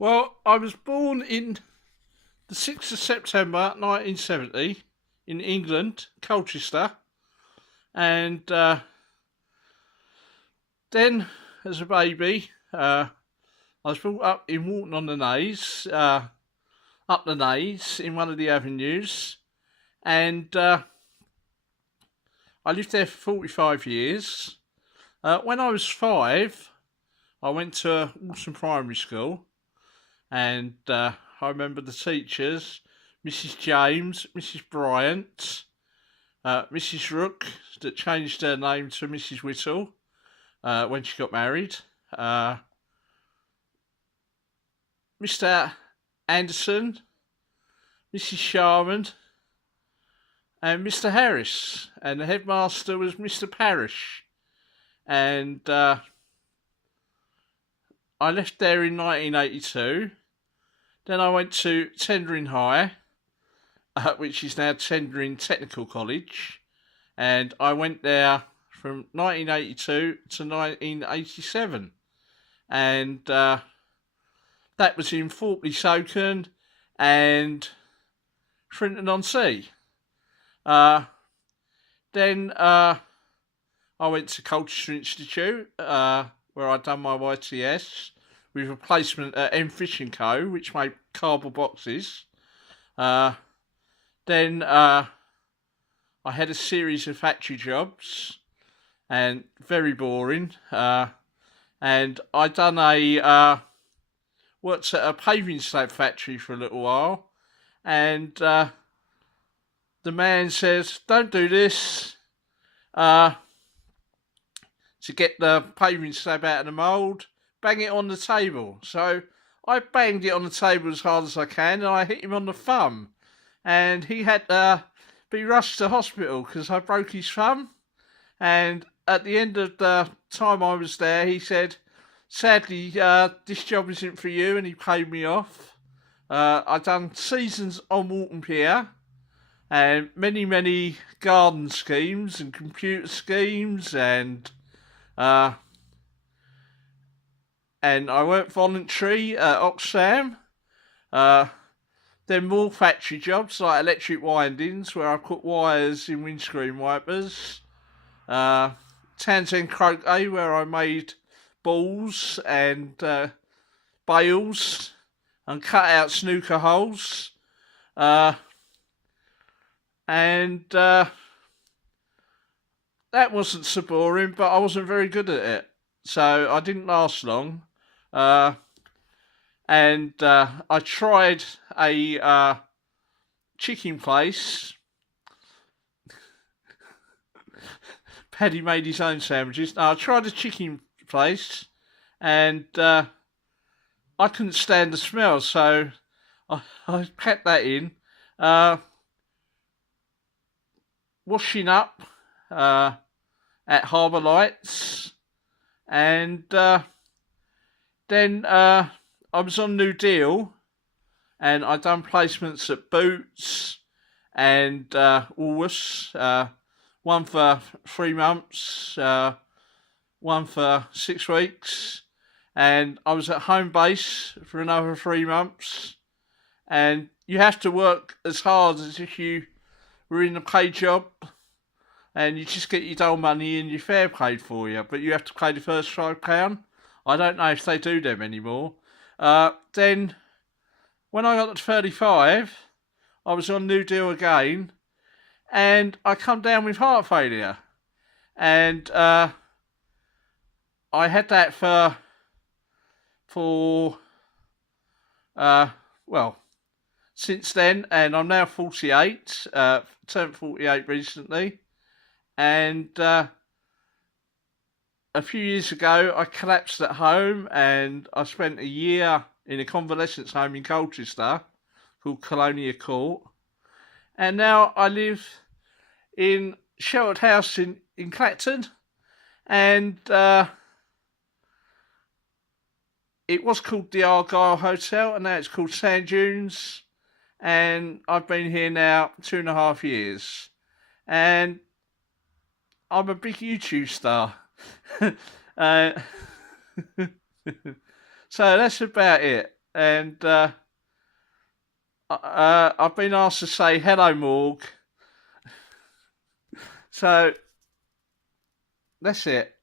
Well, I was born in the 6th of September 1970 in England, Colchester, and then as a baby, I was brought up in Walton on the Naze, up the Naze in one of the avenues, and I lived there for 45 years. When I was 5, I went to Walton Primary School, and I remember the teachers, Mrs. James, Mrs. Bryant, Mrs. Rook, that changed her name to Mrs. Whittle when she got married, uh, Mr. Anderson, Mrs. Sharman, and Mr. Harris, and the headmaster was Mr. Parrish, and I left there in 1982. Then I went to Tendring High, which is now Tendring Technical College, and I went there from 1982 to 1987, and that was in Thorpley Soken and Frinton-on-Sea. Then I went to Colchester Institute, where I'd done my YTS with a placement at M Fish & Co, which made cardboard boxes. Then I had a series of factory jobs, and very boring. And I done worked at a paving slab factory for a little while, and the man says, "Don't do this." To get the paving slab out of the mould, bang it on the table. So I banged it on the table as hard as I can, and I hit him on the thumb. And he had to be rushed to hospital because I broke his thumb. And at the end of the time I was there, he said, "Sadly, this job isn't for you," and he paid me off. I done seasons on Walton Pier, and many garden schemes and computer schemes, and I worked voluntary at Oxfam. Then more factory jobs like electric windings, where I put wires in windscreen wipers. Townsend Croquet, where I made balls and bales and cut out snooker holes. And that wasn't so boring, but I wasn't very good at it, so I didn't last long. And I tried a chicken place. Paddy made his own sandwiches. No, I tried a chicken place, and I couldn't stand the smell, so I packed that in. Washing up at Harbour Lights, and then I was on New Deal, and I done placements at Boots and Woolworths. One for 3 months, one for 6 weeks, and I was at home base for another 3 months. And you have to work as hard as if you were in a paid job, and you just get your dole money and your fare paid for you, but you have to pay the first £5. I don't know if they do them anymore. Then, when I got to 35, I was on New Deal again, and I come down with heart failure. And I had that for well, since then, and I'm now 48, turned 48 recently, and a few years ago I collapsed at home, and I spent a year in a convalescence home in Colchester called Colonia Court, and now I live in Sheltered House in Clacton, and it was called the Argyle Hotel, and now it's called Sand Dunes, and I've been here now 2.5 years, and I'm a big YouTube star. uh, so that's about it. and I've been asked to say hello, Morg. So that's it.